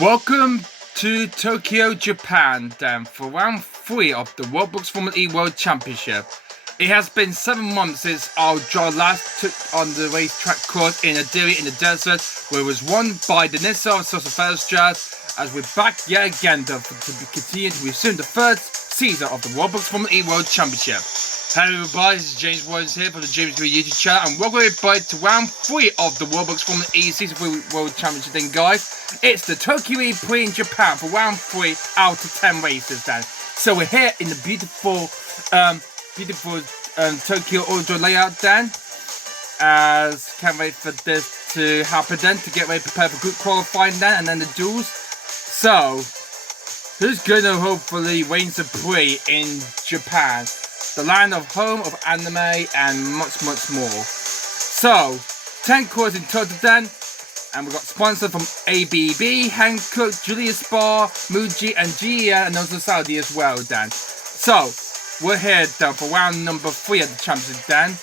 Welcome to Tokyo, Japan, then, for round 3 of the Roblox Formula E World Championship. It has been 7 months since our drive last took on the racetrack course in a dairy in the desert, where it was won by the Nissa of Social Jazz, as we're back yet again to continue to resume the third season of the Roblox Formula E World Championship. Hello everybody, this is James Williams here from the James Green YouTube channel, and welcome everybody to round 3 of the Roblox Formula E Season 3 World Championship then, guys. It's the Tokyo E-Prix in Japan for round 3 out of 10 races then. So we're here in the beautiful Tokyo audio layout then. As can't wait for this to happen then, to get ready to prepare for group qualifying then, and then the duels. So, who's gonna hopefully reign supreme in Japan? The land of home of anime and much more. So, 10 courses in total then, and we've got sponsors from ABB, Hankook, Julius Spa, Muji, and GEA, and also Saudi as well then. So, we're here then for round number 3 of the championship then.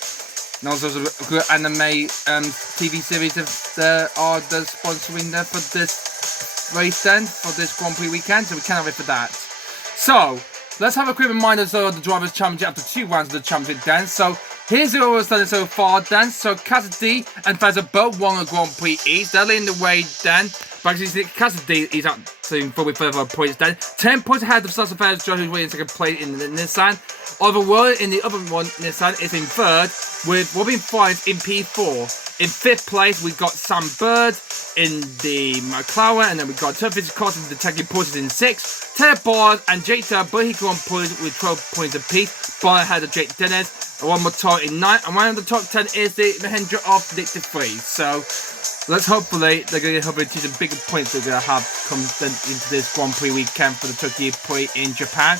And also a good anime TV series are the sponsoring there for this race then, for this Grand Prix weekend, so we cannot wait for that. So, let's have a quick reminder of the Drivers' Championship after 2 rounds of the championship then. So, here's the overall standing so far then. So, Cassidy and Fezzer both won a Grand Prix each. They're leading the way then. But actually, Cassidy is up to 4 further points then. 10 points ahead of Sasa Fezzer, who's winning second place in the Nissan. Overall, in the other one, Nissan is in third, with Robin Fines in P4. In 5th place, we got Sam Bird in the McLaren, and then we got Turfish Cost in the Taki Porters in 6th. Taylor Bard and Jada both on points with 12 points apiece. Bard ahead of Jake Dennis, and one more tie in 9th. And one of the top 10 is the Mahendra of Victor 3. So, let's hopefully they're going to see some bigger points they're going to have come into this Grand Prix weekend for the Tokyo E-Prix in Japan.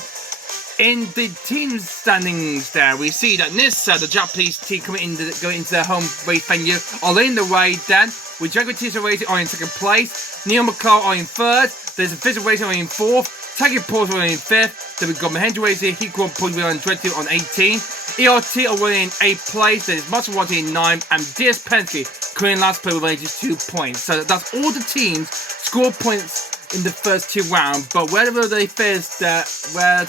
In the team standings there, we see that Nissa, the Japanese team going into their home race venue, are leading the way then, with Jaguar Tisa Racing are in 2nd place, Neo McCall are in 3rd, there's a Visual Racing are in 4th, Taki Porter are in 5th, then we've got Mahendra Racing, Hiko and Pony on 20 on 18, ERT are winning in 8th place, there's Maserati in 9th, and DS Penske coming in last place with only just 2 points. So that's all the teams score points in the first 2 rounds, but whether they face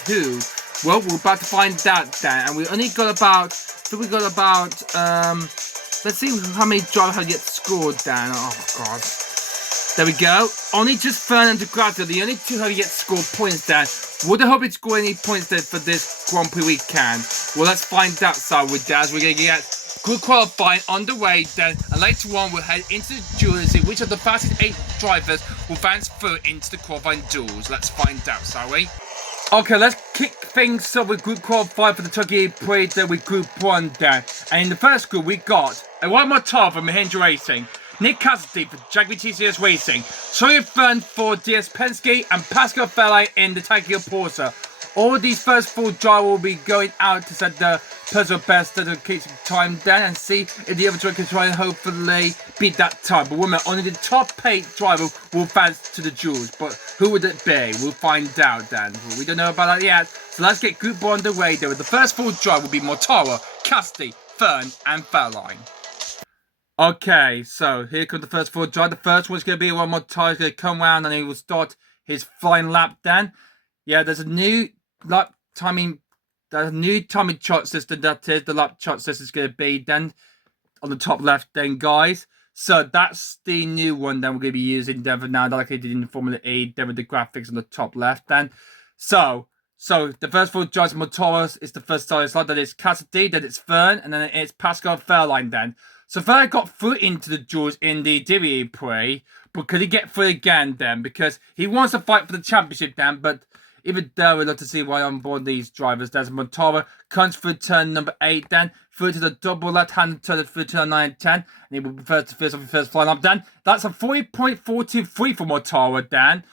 who? Well, we're about to find out then, and we only got about, let's see how many drivers have yet scored then. Oh god, there we go. Only just Fern and DeGrasso, the only 2 have yet scored points then. Would I hope it score any points then for this Grand Prix weekend? Well, let's find out, so with that, we're going to get good qualifying on the way then, and later on we'll head into the duel and see which of the fastest 8 drivers will advance through into the qualifying duels. Let's find out, shall we? Okay, let's kick things up with Group Qualify for the Tokyo E-Prix then with Group 1 then. And in the first group we got one more top from Mahendra Racing, Nick Cassidy for Jaguar TCS Racing, Sawyer Fern for DS Penske, and Pascal Felle in the Taki Porter. All these first 4 drivers will be going out to set the personal best to keep some time then and see if the other driver can try and hopefully beat that time. But remember, only the top 8 driver will advance to the duels. But who would it be? We'll find out then. We don't know about that yet. So let's get Group 1 underway then. With the first 4 drivers will be Mortara, Cassidy, Fern, and Fairline. Okay, so here comes the first 4 drivers. The first one's going to be one Mortara. He's going to come around and he will start his flying lap then. Yeah, there's a new lap timing. There's a new timing chart system, that is. The lap chart system is going to be then on the top left then, guys. So that's the new one that we're going to be using then for now, like I did in the Formula E, then with the graphics on the top left then. So the first 4 drivers, Motoros is the first starting slot. Then it's Cassidy, then it's Fern, and then it's Pascal Fairline then. So Fern got through into the duels in the Dairy E-Prix, But could he get through again then? Because he wants to fight for the championship then, but even though we'd love to see why on board these drivers. There's Montara comes through turn number 8 then, through to the double left-hand turn through turn 9 and 10. And he will prefer to finish off the first flying up then. That's a 40.423 for Montara then.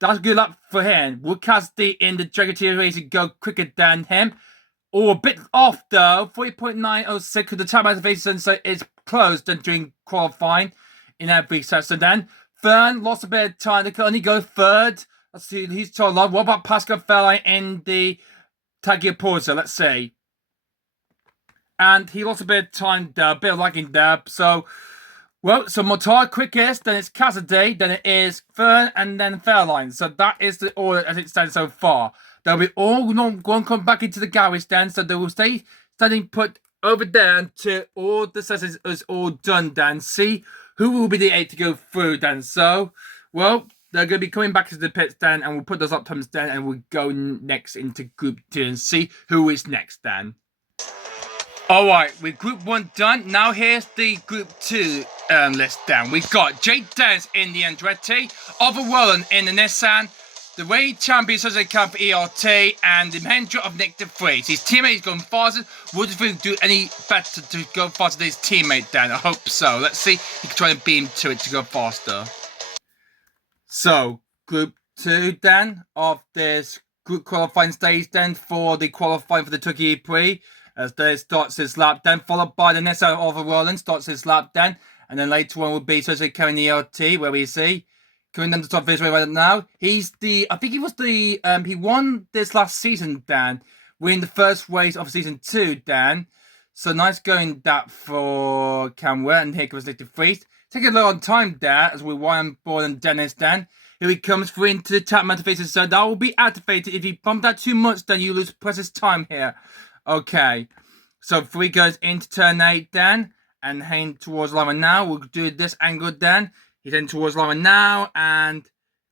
That's good luck for him. Will Cassidy in the Dragon Tier Racing go quicker than him? Or a bit off though, 40.906 because the time activation so it's closed during qualifying in every session then. Fern lost a bit of time, they could only go third. Let's see, he's too long. What about Pascal Fella in the Tagliapozza? Let's see. And he lost a bit of time there, a bit of lagging there. So, well, so Motar quickest, then it's Cassidy, then it is Fern, and then Fairline. So that is the order as it stands so far. They'll be all going to come back into the garage then, so they will stay standing put over there until all the sessions is all done then. See who will be the 8 to go through then. So, well, they're going to be coming back to the pits then, and we'll put those up times then, and we'll go next into Group 2 and see who is next then. Alright, with Group 1 done, now here's the Group 2 list then. We've got Jake Dennis in the Andretti, Oliver Rowland in the Nissan, the Ray Champion Jose Camp ERT, and the Mahendra of Nick de Vries. His teammate is going faster. Would you do any better to go faster than his teammate then? I hope so. Let's see if he can try and beam to it to go faster. So, Group 2 then of this group qualifying stage then for the qualifying for the Tokyo E-Prix. As there starts his lap then, followed by the next Oliver Rowland starts his lap then. And then later on will be Sergio carrying the ERT, where we see coming down the top of his way right now. He's the, I think he was the, he won this last season, Dan, winning the first race of season 2, Dan. So nice going that for Camera, and here comes Nick de Vries. Take a long time there as we wind Bourne and Dennis then. Here he comes through into the tap motivation, so that will be activated. If you bump that too much, then you lose precious time here. Okay, so 3 goes into turn 8 then, and heading towards Lama now. We'll do this angle then. He's heading towards Lama now, and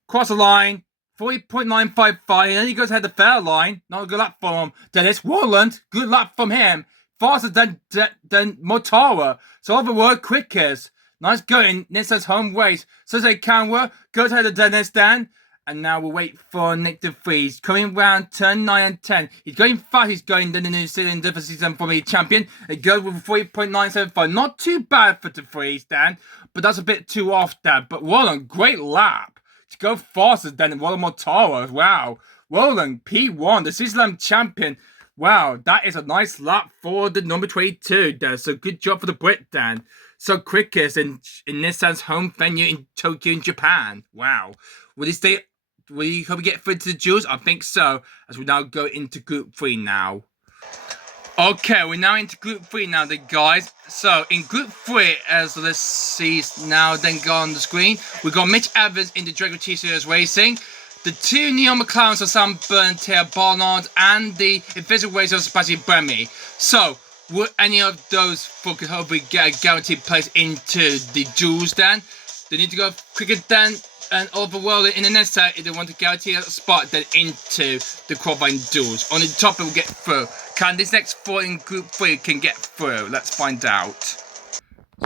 cross the line, 40.955, and then he goes ahead the fair line. Not a good lap for him. Dennis Rowland, good lap from him. Faster than Motara. So overall, quickest. Nice going. Nissan's home race. So say Canwa goes ahead of Dennis then. And now we'll wait for Nick de Vries. Coming round turn 9 and 10. He's going fast. He's going the New Zealand for season for me champion. It goes with 40.975. Not too bad for de Vries, Dan. But that's a bit too off, Dan. But Roland, great lap. To go faster than Roland Motara. Wow. Roland, P1, the Season champion. Wow, that is a nice lap for the number 22, Dan. So good job for the Brit, Dan. So quickest in Nissan's home venue in Tokyo, in Japan. Wow. Will he stay? Will he hope we get through to the Jules? I think so. As we now go into Group 3 now. Okay, we're now into Group 3 now, then, guys. So in Group 3, as let's see now, then go on the screen. We've got Mitch Evans in the Dragon T-Series Racing. The 2 Neon McLarens of Sam Burntail Barnard and the Invisible Racer of Sebastian Bremy. So, will any of those folks hopefully get a guaranteed place into the Jules then? They need to go quicker than and overworld in the next set if they want to guarantee a spot then into the qualifying duels. On the top, it will get through. Can this next 4 in Group 3 can get through? Let's find out.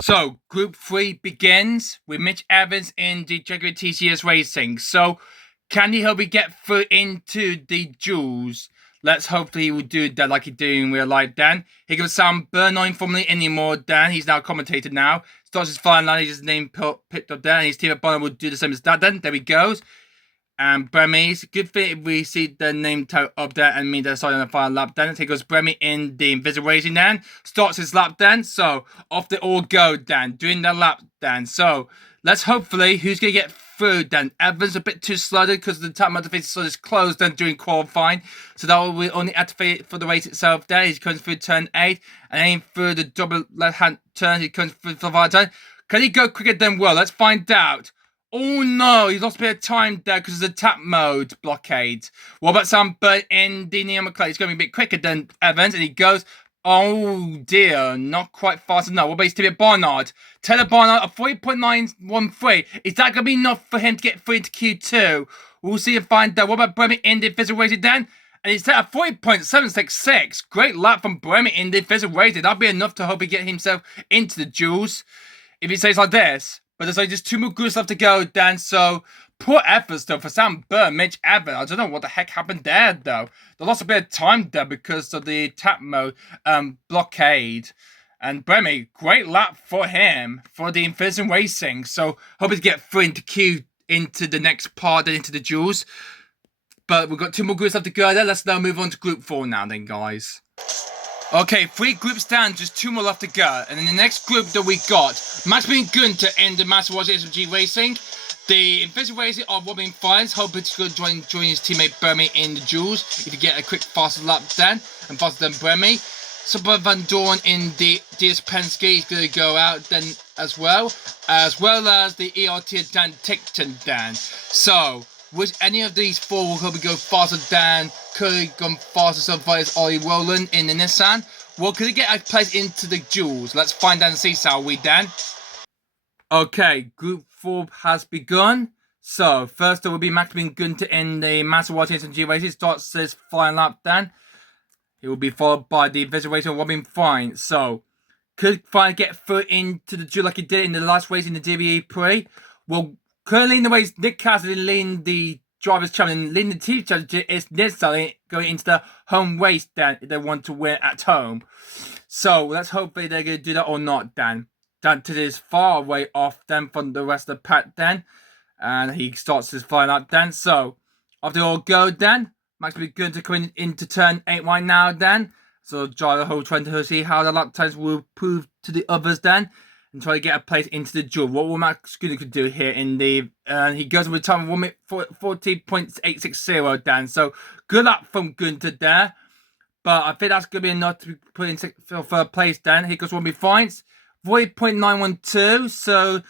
So, Group 3 begins with Mitch Evans in the Jaguar TCS Racing. So, can he hope we get through into the duels? Let's hopefully he will do that like he's doing in real life, Dan. He can sound Burnoin formerly anymore, Dan. He's now commentator now. Starts his flying line, his name picked up there, and his team at Bonner will do the same as that then. There he goes. And Bremy, good thing if we see the name tag up there and me there starting on the final lap then. Here goes Bremy in the Invisible Racing then. Starts his lap then. So off they all go then. Doing the lap then. So let's hopefully who's gonna get through then. Evans a bit too slow because the tap motivation slot is closed then during qualifying. So that will be only activated for the race itself there. He comes through turn 8 and then through the double left hand turn. He comes through the final turn. Can he go quicker than well? Let's find out. Oh no, he lost a bit of time there because of the tap mode blockade. What about Sam Bird in the Neon McLaren? He's going to be a bit quicker than Evans, and he goes, oh dear, not quite fast enough. What about his team at Barnard? Taylor Barnard, a 40.913. Is that going to be enough for him to get through into Q2? We'll see and find out. What about Bremen in the Invisible Racing then? And he's at a 40.766. Great lap from Bremen in the Invisible Racing. That'll be enough to hope he get himself into the duels. If he stays like this. but there's only just 2 more groups left to go then, so poor efforts though for Sam Burr, Mitch Evans. I don't know what the heck happened there though. They lost a bit of time there because of the tap mode blockade. And Bremy, great lap for him for the Infinity Racing. So hoping to get through into Q into the next part and into the duels. But we've got 2 more groups left to go there. Let's now move on to Group 4 now then, guys. Okay, 3 groups down, just 2 more left to go. And in the next group that we got, Max being Gunter in the Master Watch SMG Racing. The Infinity Racing of Robin Fines, hoping to go join his teammate Bremy in the duels. If you get a quick faster lap then, and faster than Bremy. Super Van Dorn in the DS Penske is going to go out then as well as the ERT Dan Tickton Dan. So, which any of these 4 will probably go faster than could have gone faster so far as Ollie Rowland in the Nissan? Well, could he get a place into the duels? Let's find out and see, shall we, Dan? Okay, Group 4 has begun. So, first there will be Maximilian Gunter in the Master Watch SMG race. He starts his final lap then. He will be followed by the Visualization Robin Fine. So, could Fine get through into the duel like he did in the last race in the Tokyo E-Prix? Well, currently in the race, Nick Cassidy leading the Drivers' Challenge, leading the Team Challenge is Nissan going into the home race then if they want to win at home. So, let's hope they're going to do that or not then. Dante is far away off then from the rest of the pack then. And he starts his final lap then. So, after all go then, Max will be good to come into turn 8 right now then. So drive the whole trying to see how the lap times will prove to the others then. And try to get a place into the duel. What will Max Gunter do here in the... he goes with a time of 1 minute 40.860 then. So good luck from Gunter there. But I think that's going to be enough to put in third place then. He goes 1 minute points. 40.912. So...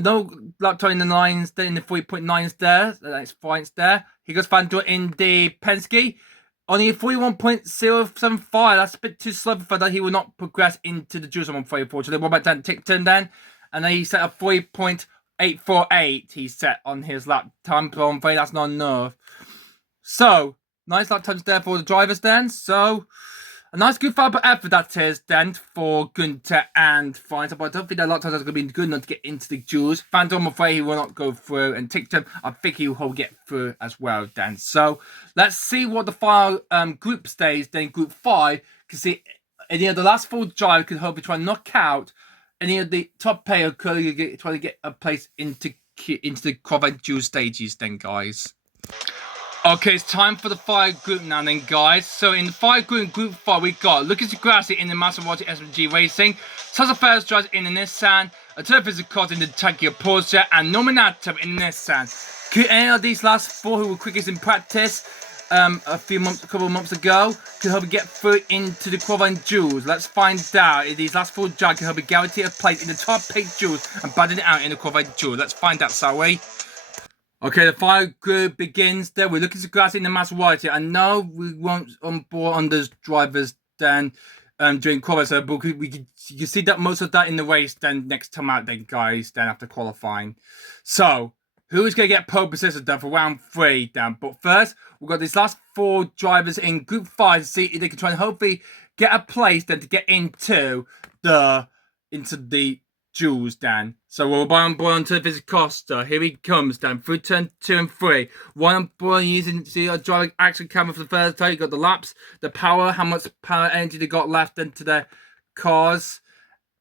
no lap time in the 9s there, in the 40.9s there. That's points there. He goes Van Dorn in the Penske. Only 41.075. That's a bit too slow for that. He will not progress into the duels, I'm afraid, unfortunately. What about Dan Tickton then? And then he set a 40.848 he set on his lap time. But I'm afraid that's not enough. So, nice lap times there for the drivers then. So... a nice good fight effort that is then for Gunter and Fines. But I don't think that a lot of times are going to be good enough to get into the duels. Phantom, I'm afraid he will not go through. And Tickton, I think he will get through as well then. So let's see what the final group stays. Then Group 5 can see any of the last 4 drivers could hopefully try and knock out any of the top player could try to get a place into the qualifying duel stages then, guys. Okay, it's time for the 5 group now then, guys. So in the 5 group, Group 5, we got Lucas Degrassi in the Master Watch SMG Racing, Sasa Ferris drives in the Nissan, Arturo Fisichella in the Tokyo Porsche, and Nominato in the Nissan. Could any of these last 4 who were quickest in practice a couple of months ago, could hope to get through into the qualifying duels? Let's find out if these last 4 drivers can hope to guarantee a place in the top 8 duels and battle it out in the qualifying duel. Let's find out, shall we? Okay, the 5 group begins there. We're looking to grass in the Master Watch. I know we won't on board on those drivers then during qualifying, but you can see that most of that in the race then next time out then, guys, then after qualifying. So, who is going to get pole position then for round 3 then? But first, we've got these last 4 drivers in Group 5 to see if they can try and hopefully get a place then to get into the duels, Dan. So we'll buy on board onto Visit Costa. Here he comes, Dan, through turn 2 and 3. One on board using the driving action camera for the first time. You got the laps, the power, how much power energy they got left into their cars.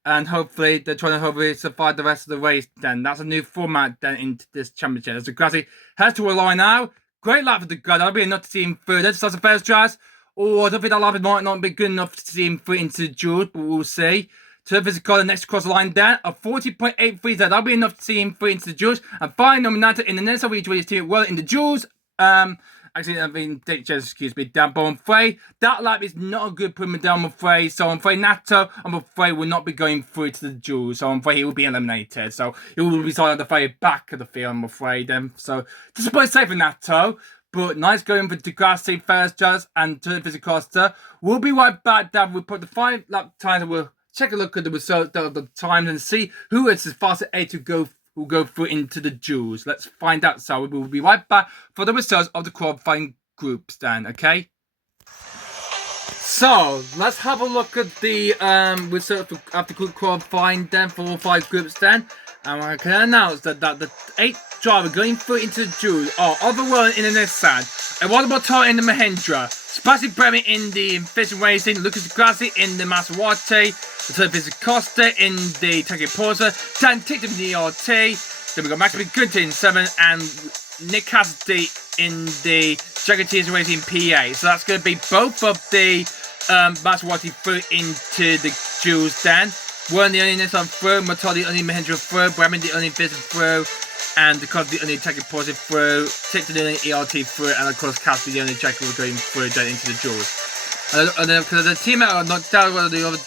And hopefully they're trying to survive the rest of the race, then. That's a new format then into this championship. As the Grassy heads to a line now. Great lap for the guy. That'll be enough to see him through. That's the first drive. Oh, I don't think that lap might not be good enough to see him through into the duels, but we'll see. Surface got the next cross line down of 40.83 there. That'll be enough to see him through into the duels. And finally, Nominato in the next week to his team well in the duels. Actually, I mean, excuse me, down, but I'm afraid that lap is not a good put down, I'm afraid. So I'm afraid Nato, I'm afraid, will not be going through to the duels. So I'm afraid he will be eliminated. So he will be starting at the very back of the field, I'm afraid. So just play safe for Nato. But nice going for Degrassi, first just, and Turfis Costa. We'll be right back, Dan. We'll put the 5 lap times and we'll take a look at the result of the times and see who is the fastest A to go who go through into the duels. Let's find out. So we will be right back for the results of the qualifying groups then, okay? So let's have a look at the results of the group qualifying then for all 5 groups then. And I can announce that the 8th driver going through into the duels are Overworld in the Nissan, Eduardo Motor in the Mahindra, Spicy Bremen in the Efficient Racing, Lucas Grassi in the Maserati, Turfis Costa in the Tokyo Porza, Dan Tickton in the ERT, then we've got Max Gunter in 7, and Nick Cassidy in the Jaguar Racing PA. So that's going to be both of the Maserati through into the duels then. One the only Nissan through, Motor the only Mahindra through, Bremen the only Vision through, and of course the only Tokyo Porza through, Tickton the only ERT through, and of course Cassidy the only Jaguar going through down into the duels. And then because the team are knocked out, one of the other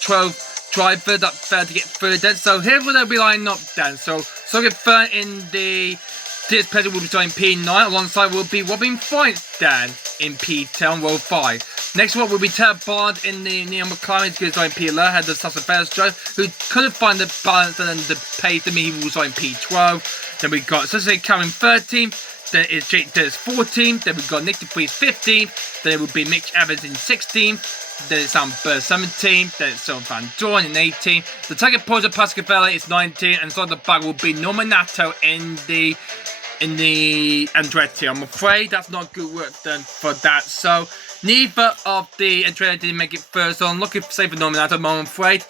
12 drivers that failed to get through then. So here will they be lining up then. So get third in the this person will be joining P9, alongside will be Robin Foyt then in P10 row 5. Next one will be Ted Bard in the Neon McLaren, who's going to P11, had the Sasha Ferris drive, who couldn't find the balance and then the pace, then he was on P12. Then we got Cecily Cameron 13th, then it's Jake Dennis 14th, then we've got Nick DePries 15th, then it will be Mitch Evans in 16th, then it's Sam Burr 17th, then it's Son Van Dorn in 18th, the Tiger Porter Pascavella is 19th, and so on the back will be Norman Nato in the Andretti. I'm afraid that's not good work done for that. So neither of the Andretti didn't make it first. So I'm looking for safe for Norman Nato. I'm afraid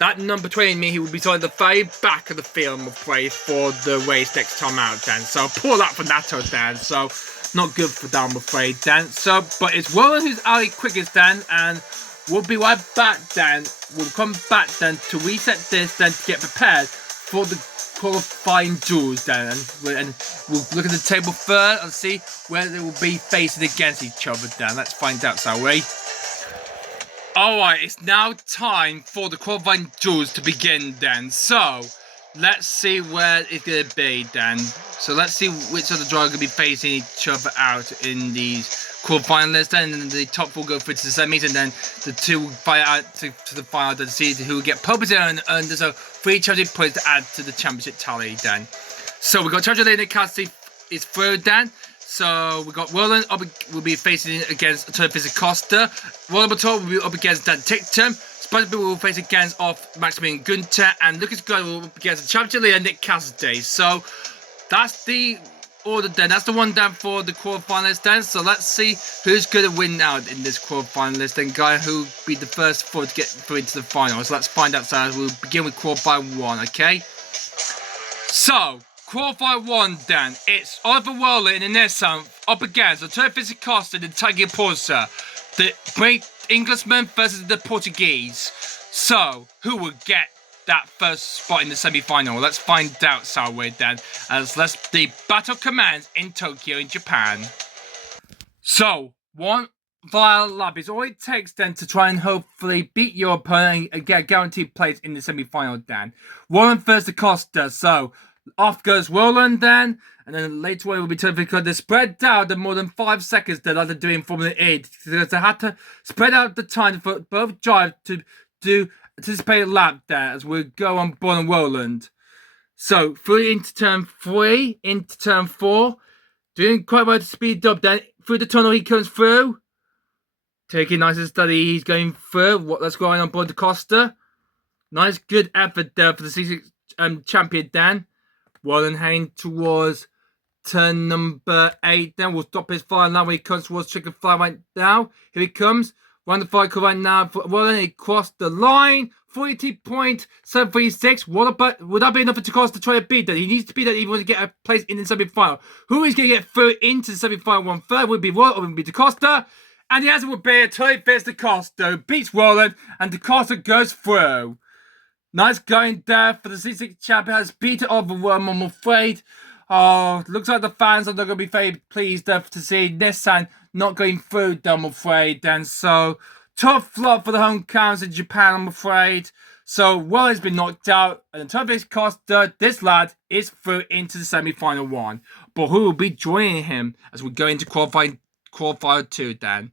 that number 20 me, he will be at the very back of the field, I'm afraid, for the race next time out then. So pull that for Nato then. So not good for that, I'm afraid then. So but it's Roland who's out the quickest then, and we'll be right back then. We'll come back then to reset this then to get prepared for the qualifying duels then, and we'll look at the table first and see where they will be facing against each other then. Let's find out, shall we? Alright, it's now time for the qualifying duels to begin then. So let's see where it's going to be then. So let's see which other drivers are going to be facing each other out in these qualifying lists, and then the top 4 go through to the semis, and then the 2 fight out to the final to see who will get pole position and so 3 championship points to add to the championship tally then. So we've got Charger Nick Cassidy is through then. So we've got Roland will be facing against Turfis Acosta. Roland Motor will be up against Dan Tickton. Spider will face against Maximilian Gunter, and Lucas Gray will be up against the championship leader Nick Cassidy. So that's the order then. That's the one down for the quarterfinalists then. So let's see who's going to win out in this quarterfinalist then, guy who will be the first 4 to get through into the final. So let's find out. So we'll begin with qualify 1, okay? So qualify 1 then. It's Oliver Worley in the Nissan up against the Turfis Acosta and the Tiger Porza. The great Englishman versus the Portuguese. So who will get that first spot in the semi-final? Let's find out, shall we then, as the battle commence in Tokyo in Japan. So 1 final lap is all it takes then to try and hopefully beat your opponent and get a guaranteed place in the semi-final then. Roland versus Acosta. So off goes Roland then, and then later on it will be turned because they spread out the more than 5 seconds that they're doing Formula 8, because they had to spread out the time for both drives to do anticipated lap there as we go on board on Roland. So through into turn 3, into turn 4, doing quite well to speed up then. Through the tunnel he comes through, taking nice and steady, he's going through. What's going on board the Costa? Nice good effort there for the C6 champion then. Roland heading towards turn number 8 then. We'll stop his fire now when he comes towards Chicken Fly right now. Here he comes. Round the cycle right now for Roland. He crossed the line. 42.736. Would that be enough to cost to try to beat that? He needs to beat that if he wants to get a place in the semi-final. Who is going to get through into the semi-final? 1/3 would be Roland or would be DaCosta. And the answer would be a Tony Fitz DaCosta beats Roland and DaCosta goes through. Nice going there for the C6 champion. Has beaten Overworm, I'm afraid. Oh, looks like the fans are not going to be very pleased to see Nissan not going through, I'm afraid. And so, tough flop for the home counts in Japan, I'm afraid. So, Roland's been knocked out, and the Turfis Costa, this lad, is through into the semi-final 1. But who will be joining him as we go into qualifier 2 then?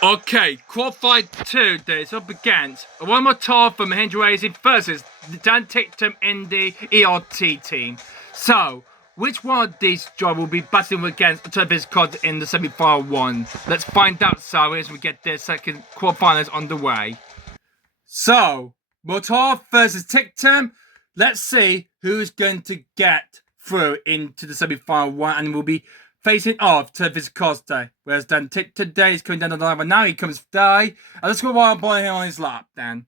Okay, qualified 2 then. It's up against one more time from Mahindra Racing versus Dan Tickton in the ERT team. So, which one of these drivers will be battling against Turfis Costa in the semi-final 1? Let's find out, so as we get their second quarterfinals underway. So, Motor versus Tickton. let's see who's going to get through into the semi-final one, and we'll be facing off to Costa. Whereas Dan today is coming down the line, but now he comes die. And let's go while I'm pulling him on his lap, Dan.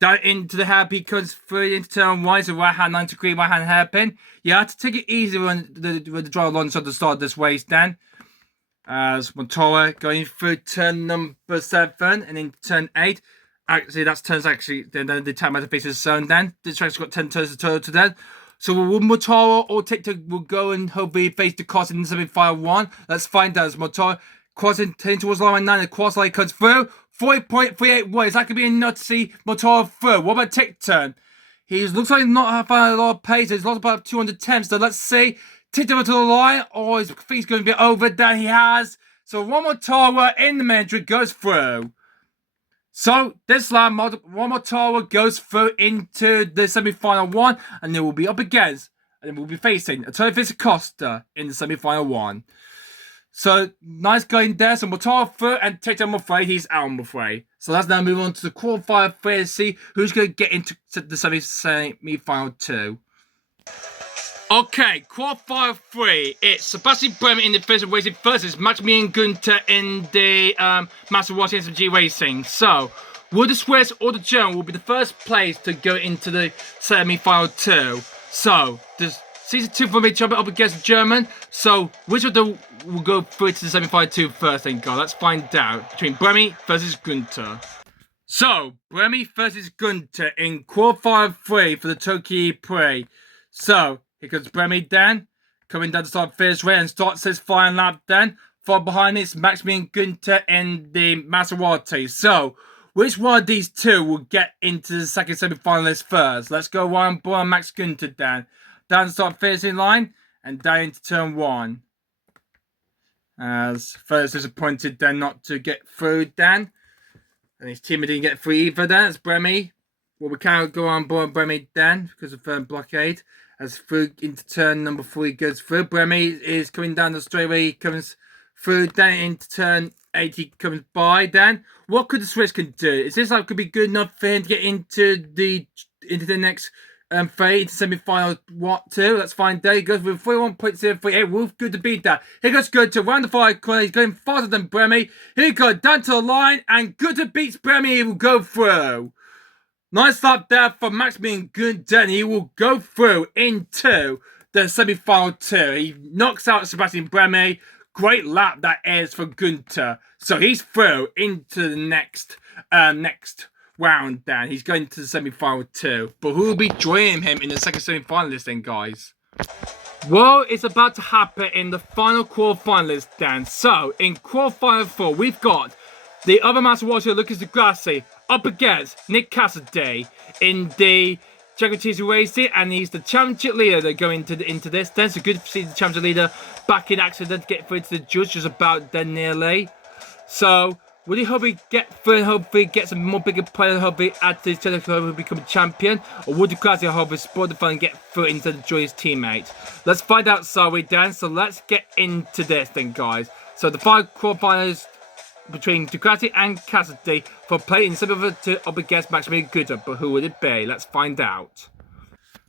Down into the hairpin, comes through into turn one, so right hand 90-degree, right hand hairpin. You have to take it easy when the draw launch at the start of this race, Dan. As Motora going through turn number 7 and in turn 8. Actually, that's turns actually, then the time at the face of the zone, then. This track's got 10 turns to then. So will Motora or TikTok will go and hopefully face the cross in the semi-final one? Let's find out as Motora crossing, heading towards line 9, the cross line comes through. 40.381. Is that going to be enough to see Motora through? What about TikTok? He looks like not having a lot of pace. He's lost about 200 attempts. So let's see. TikTok to the line, or his feet's going to be over that he has. So one more tower in the mandatory goes through. So this lap, one more tower goes through into the semi-final one, and they will be up against, and we'll be facing Tokyo Costa in the semi-final one. So nice going there. So Motora through, and TikTok, I'm afraid he's out, I'm afraid. So let's now move on to the qualifier 3 to see who's going to get into the semi-final 2. Okay, qualifier 3. It's Sebastian Bremer in the first racing versus Maximilian Günther in the Maserati SMG Racing. So, will the Swiss or the German will be the first place to go into the semi-final 2? So, the season 2 from each other up against the German. So, which of them will go through to the semi-final 2 first? Then go. Let's find out between Bremer versus Günther. So, Bremer versus Günther in qualifier 3 for the Tokyo E-Prix. So, here comes Bremer then, coming down to start first race and starts his final lap then. Far behind it's Maximilian Günther in the Maserati. So, which one of these two will get into the second semi-finalist first? Let's go one by Max Günther then. Down to start first in line and down into turn 1. As first disappointed then not to get through then. And his team didn't get through either then. It's Bremer. Well, we can't go on board Bremer then because of blockade. As through into turn number 3 goes through. Bremer is coming down the straightaway. He comes through then into turn 8. He comes by then. What could the Swiss can do? Is this like could be good enough for him to get into the next phase, semi-final 2? Let's find out. He goes with 41.038. Wolf good to beat that. Here goes good to round the 5 corner. He's going faster than Bremer. Here he goes down to the line and good to beats Bremer. He will go through. Nice lap there for Maximilian Günther. He will go through into the semi-final 2. He knocks out Sebastian Bremer. Great lap that is for Günther. So he's through into the next round then. He's going to the semi-final 2. But who will be joining him in the second semi-finalist then, guys? Well, it's about to happen in the final quarterfinalist then. So, in quarterfinal 4, we've got the other Maserati, Lucas Di Grassi, up against Nick Cassidy in the Jaguar Racing, and he's the championship leader. They're going into this. Then it's good to see the championship leader back in action then to get through to the judges about then nearly. So, will he hopefully get through, hopefully get some more bigger players, hopefully add to his team, hopefully become a champion? Or would Di Grassi hopefully spoil the fun and get through into the joyous teammate? Let's find out, sorry, Dan. So, let's get into this then, guys. So, the 5 quarterfinals between Di Grassi and Cassidy for play in similar to up against Maximilian Günther, but who would it be? Let's find out.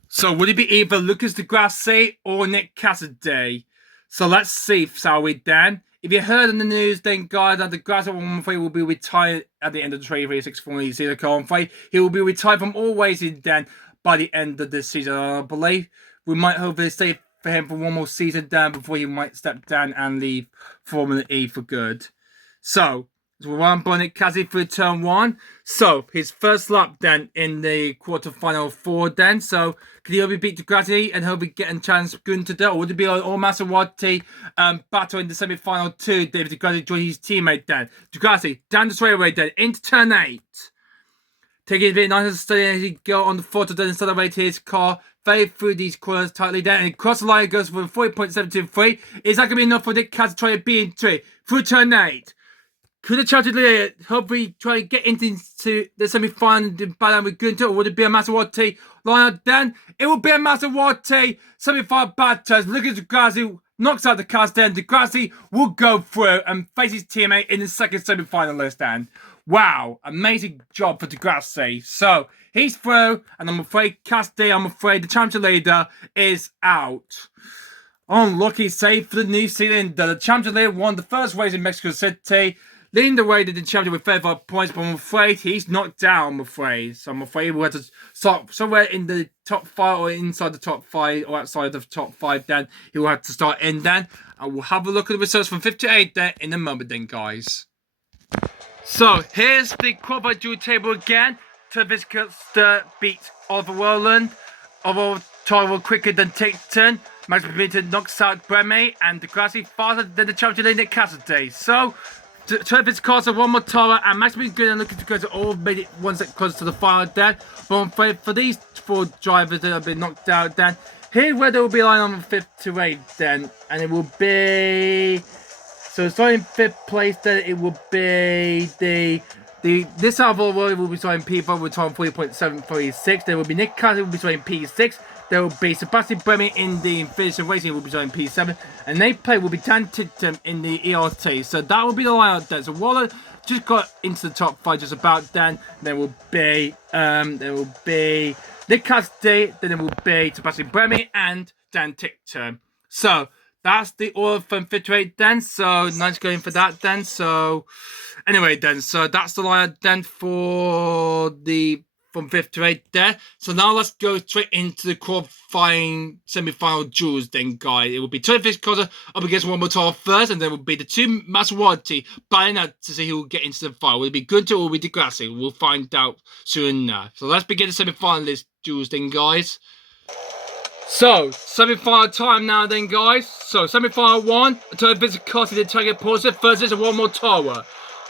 So would it be either Lucas Di Grassi or Nick Cassidy? So let's see, shall we then? If you heard in the news, then guys, that Di Grassi will be retired at the end of the 2036 Formula E qualifying. He will be retired from all racing then by the end of this season, I believe. We might hopefully stay for him for one more season then before he might step down and leave Formula E for good. So, we're on Nick Cassidy through turn 1. So, his first lap then in the quarterfinal 4 then. So, could he hopefully beat Di Grassi and hopefully get a chance Günther there? Or would it be an all Maserati battle in the semi-final 2? David Di Grassi join his teammate then. Di Grassi down the straightaway then into turn 8. Taking it a bit nice and steady as he go on the 4 to then accelerate his car. Very through these corners tightly there. And across the line goes for 40.723. Is that going to be enough for Nick Cassidy to try to be in 3? Through turn 8. Could the Chartered Leader hopefully try to get into the semi-final battle with Günther, or would it be a Maserati line then? It will be a Maserati semi-final battle. Look at Di Grassi, knocks out the cast then. Di Grassi will go through and face his teammate in the second semi-finalist then. Wow, amazing job for Degrassi. So he's through, and I'm afraid the championship leader is out. Unlucky save for the new cylinder. The championship leader won the first race in Mexico City, leading the way to the champion with 35 points, but I'm afraid he's knocked down, So I'm afraid we'll have to start somewhere in the top 5 or inside the top 5 or outside the top 5 then. He will have to start in then. And we'll have a look at the results from 58 then in a moment then, guys. So here's the qualified duel table again. Travis Custer beats Oliver Rowland. Oliver Tyrell quicker than Ticton. Max Benton knocks out Bremy, and Degrassi faster than the champion Nick Cassidy. So Travis Custer, one more tower, and Max Benton looking to go to all made it one step closer to the final then. But I'm afraid for these 4 drivers that have been knocked out then, here's where they will be lying on 5th to 8th then, and it will be. So starting 5th place, then it will be this Alvaro will be starting P5 with time 40.736. There will be Nick Cassidy will be starting P6. There will be Sebastian Bremy in the finishing racing will be starting P7, and they play will be Dan Tittum in the ERT. So that will be the lineup then. So Waller just got into the top 5 just about then. There will be Nick Cassidy. Then there will be Sebastian Bremy and Dan Tittum. So that's the order from 5th to 8th then. So nice going for that then. So anyway then, so that's the lineup then for the from 5th to 8th there. So now let's go straight into the qualifying semi-final duels then, guys. It will be Travis Custer up against one more tower first, and then will be the 2 Maserati battling out to see who will get into the final. Will it be Gunter or will it be Degrassi? We'll find out soon enough. So let's begin the semi-finalist duels then, guys. So, semi-final time now then, guys. So, semi-final 1, Travis Custer did target positive. First is one more tower.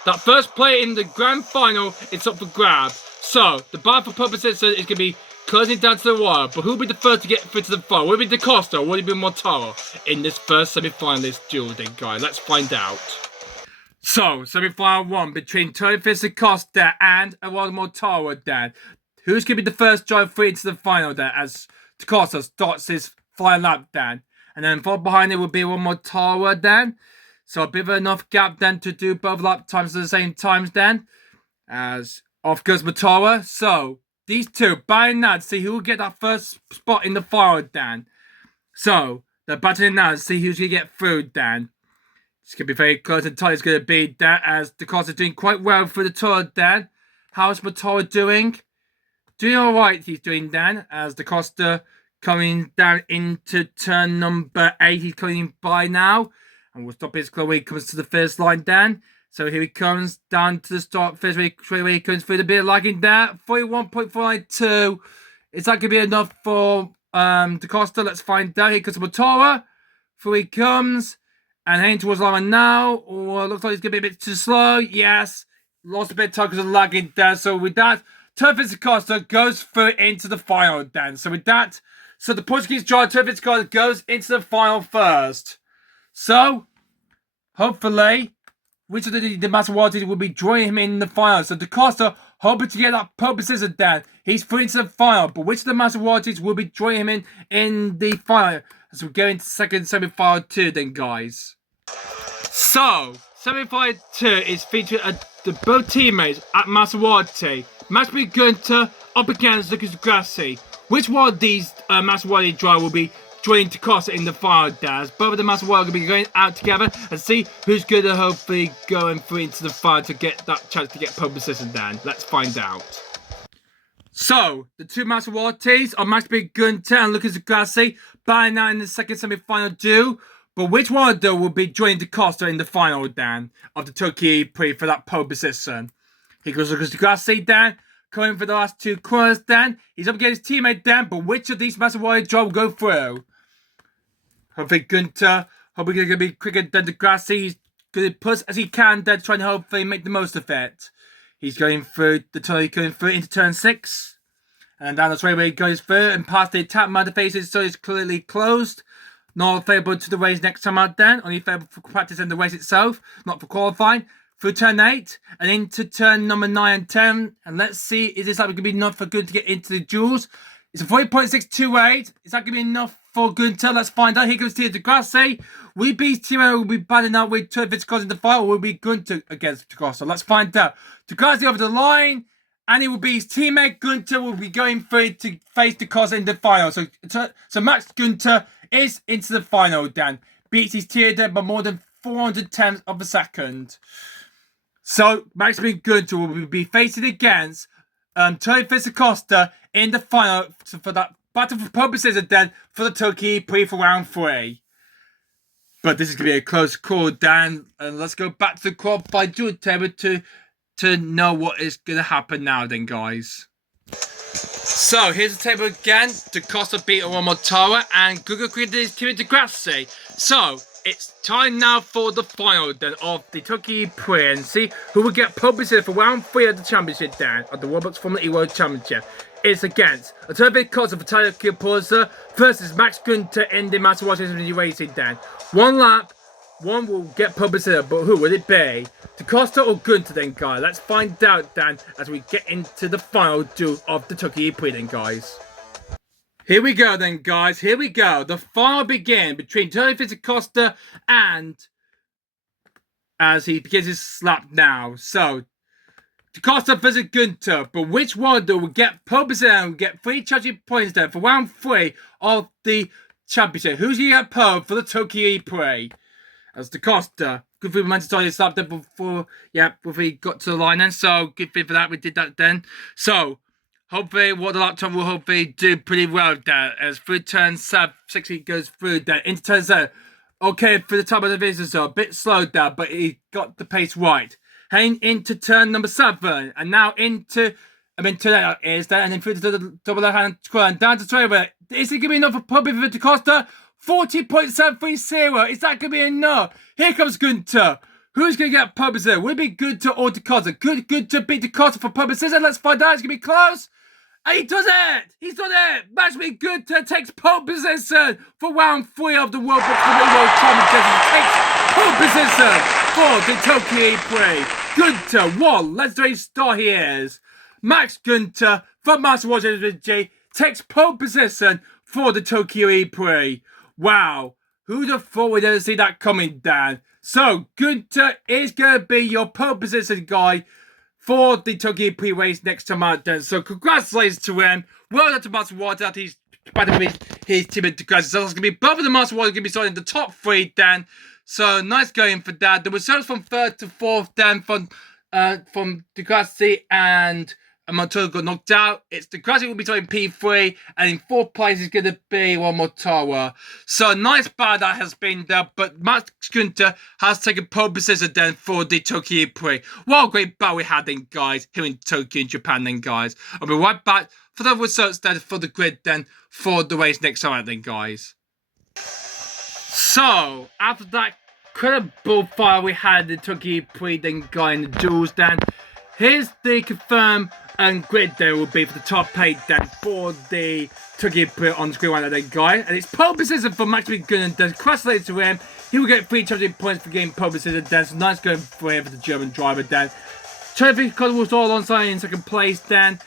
That first play in the grand final is up for grab. So, the bar for purposes is going to be closing down to the wire. But who will be the first to get through to the final? Will it be DaCosta or will it be Mortaro in this first semi-finalist duel then, guys? Let's find out. So, semi-final 1 between Travis DaCosta and Eduardo Mortaro then. Who's going to be the first drive through into the final then, as DaCosta starts his final lap then. And then followed behind it will be one more tower then. So a bit of enough gap then to do both lap times at the same times then. As off goes Matawa. So these two battling now to see who will get that first spot in the final then. So they're battling now to see who's going to get through then. It's going to be very close and tight. It's going to be that as DaCosta is doing quite well for the tour then. How's Matawa doing? Doing alright he's doing then, as DaCosta coming down into turn number 8. He's coming by now. And we'll stop his glow when he comes to the first line then. So here he comes down to the start first where he comes through the bit lagging there. 41.492. Is that going to be enough for DaCosta? Let's find out. Here comes Motora. Through he comes. And heading towards the line now. Or looks like he's going to be a bit too slow. Yes. Lost a bit of time because of lagging there. So with that, Travis DaCosta goes through into the final then. So with that, so the Portuguese driver Travis DaCosta goes into the final first. So, hopefully, which of the Maserati will be joining him in the final. So DaCosta hoping to get that pole position down. He's through into the final. But which of the Maseratis will be joining him in the final? As we go into second semi-final 2 then, guys. So, semi-final 2 is featuring both teammates at Maserati. Max Gunter up against Lucas Degrassi. Which one of these Maserati drivers will be joining DaCosta in the final dash? Both of the Maserati are going to be going out together and see who's going to hopefully going through into the final to get that chance to get pole position down. Let's find out. So, the 2 Maseratis are Max Gunter and Lucas Degrassi battling out in the second semi-final duel. But which one of them will be joining DaCosta in the final, Dan, of the Tokyo E-Prix for that pole position? Here goes Lucas Degrassi, Dan, coming for the last 2 corners, Dan. He's up against his teammate, Dan, but which of these Maserati drivers will go through? Hopefully Gunter, hopefully going to be quicker than Degrassi. He's going to push as he can, Dan, trying to hopefully make the most of it. He's going through the turn, going through into turn 6. And down the straight where he goes through and past the attack mother faces, so it's clearly closed. Not favourable to the race next time out then. Only favourable for practice and the race itself. Not for qualifying. Through turn 8 and into turn number 9 and 10. And let's see, is this like going to be enough for good to get into the duels? It's a 40.628. Is that going to be enough for Gunter? Let's find out. Here comes Tia DeGrassi. We beat Timo. Will be battling out with Turfit's in the final. Will be Gunter against DeGrassi. Let's find out. DeGrassi over the line. And he will be his teammate Gunter will be going through to face DeGrassi in the final. So Max Gunter is into the final, Dan. Beats his tier by more than 400 tenths of a second. So Max Gunter will be facing against Tony Acosta in the final for that battle for purposes of then for the Tokyo E-Prix for round 3. But this is going to be a close call, Dan. And let's go back to the qualified duel table to know what is going to happen now then, guys. So here's the table again. DaCosta beat Motara and Google created his team DeGrassi. So it's time now for the final then of the Tokyo E-Prix and see who will get pole position for round 3 of the championship then of the Roblox Formula E World Championship. It's against a Turbo Costa for Tokyo Porza versus Max Gunter in the Master Washington Racing then. One lap, one will get pole position, but who will it be? DaCosta or Gunter then, guys? Let's find out then as we get into the final duel of the Tokyo E-Prix then, guys. Here we go then, guys. Here we go. The final begins between Tony Acosta and as he begins his lap now. So, DaCosta versus Gunter. But which one will get pole position and get 3 championship points there for round 3 of the championship? Who's going to get pole for the Tokyo E-Prix? As DaCosta. Good for him to start his lap there before he got to the line then. So, good for that. We did that then. So, hopefully, what the laptop will hopefully do pretty well there. As through turn 6 he goes through there. Into turn 7. Okay, for the top of the vision, so a bit slow there, but he got the pace right. Heading into turn number 7. And now into, to that is there. And then through to the double left hand square. And down to Trevor. Is it going to be enough for Public for DaCosta? 40.730. Is that going to be enough? Here comes Gunter. Who's going to get pole position? Will it be Gunter or DaCosta? Gunter beat DaCosta for pole position. Let's find out. It's going to be close. And he does it! He's done it! Max Gunter takes pole position for round 3 of the World Championship. Takes pole position for the Tokyo E-Prix. Gunter won. Legendary star he is. Max Gunter from Master Washington G takes pole position for the Tokyo E-Prix. Wow. Who'd have thought we'd ever see that coming, Dan? So, Gunter is going to be your pole position guy for the Tokyo E-Prix race next time out then. So congratulations to him. Well done to Master Water that he's batting with his team at DeGrassi. So it's going to be both of the Master Water going to be starting in the top 3 then. So nice going for that. The results from 3rd to 4th then from DeGrassi and Montoro got knocked out. It's DeGrassi will be starting P3 and in 4th place is going to be Motoro. So nice battle that has been there, but Max Gunter has taken pole position then for the Tokyo E-Prix. What a great battle we had then, guys, here in Tokyo in Japan then, guys. I'll be right back for the results then for the grid then for the race next time then, guys. So after that incredible fire we had in the Tokyo E-Prix then, guys, in the duels then, here's the confirmed grid there will be for the top 8 then for the Tokyo E-Prix on the screen right now then, guys. And it's pole position for Max Gunter. Congratulations to him. He will get 3 championship points for getting pole position then. So nice going for him for the German driver then. Trophy was all alongside in 2nd place then.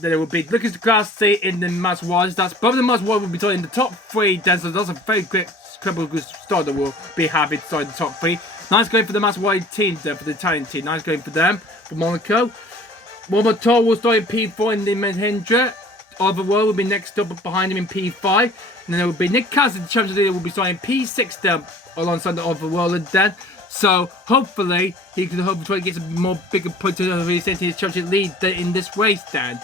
Then it will be Lucas DeGrassi in the Master Wars. That's both of the Master Wars will be in the top 3 then. So that's a very great good start that will be happy to start in the top 3. Nice going for the Master Wars team there for the Italian team. Nice going for them for Monaco. Motor will start in P4 in the Mahindra. Oliver World will be next up behind him in P5. And then there will be Nick Cassidy, the champion leader, will be starting P6 there alongside the Oliver World then. So hopefully he can hopefully get some more bigger points to his championship lead in this race then.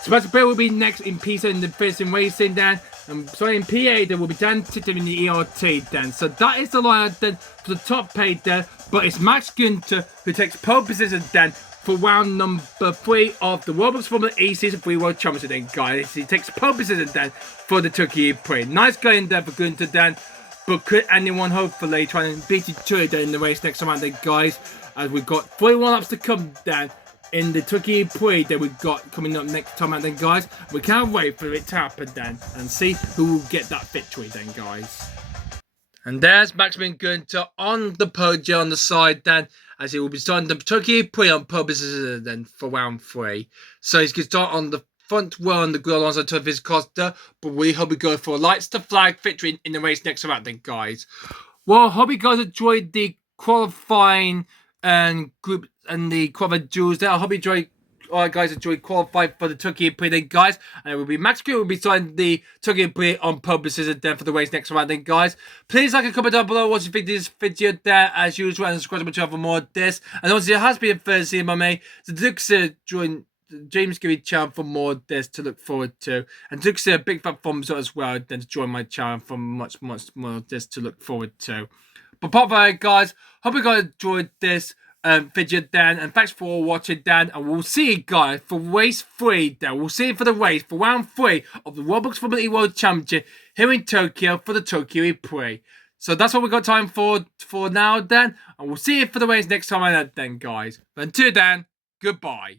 Sebastian Bell will be next in P7 in the finishing racing then. And starting in P8 there will be Dan Tittem in the ERT then. So that is the line then for the top paid there. But it's Max Gunter who takes pole position then for round number 3 of the Roblox Formula E Season 3 World Championship then, guys. He takes pole position then for the Tokyo E-Prix. Nice going there for Gunter then. But could anyone hopefully try and beat each other in the race next time then, guys? As we've got 41 laps to come then in the Tokyo E-Prix that we've got coming up next time then, guys. We can't wait for it to happen then and see who will get that victory then, guys. And there's Max Gunter on the podium on the side then, as he will be starting the Tokyo E-Prix on pole position then for round 3. So he's going to start on the front row on the grill alongside of his Costa, but we hope we go for a lights to flag victory in the race next round then, guys. Well, hope you guys enjoyed the qualifying and group and the qualifying duels there. I hope you enjoyed. Alright, guys, enjoyed qualifying for the Tokyo E-Prix then, guys. And it will be Max Q will be starting the Tokyo E-Prix on purposes and then for the race next round then, guys. Please like and comment down below what you think of this video there, as usual, and subscribe to my channel for more of this. And also, it has been a Thursday, my mate. So Duke's join James Gary channel for more of this to look forward to. And Duke's a big fat thumbs up as well, then to join my channel for much more of this to look forward to. But apart from that, guys, hope you guys enjoyed this video then, and thanks for watching then, and we'll see you guys for race 3 then. We'll see you for the race for round 3 of the Roblox Formula E World Championship here in Tokyo for the Tokyo E-Prix. So that's what we got time for now then, and we'll see you for the race next time then, guys. But until then, goodbye.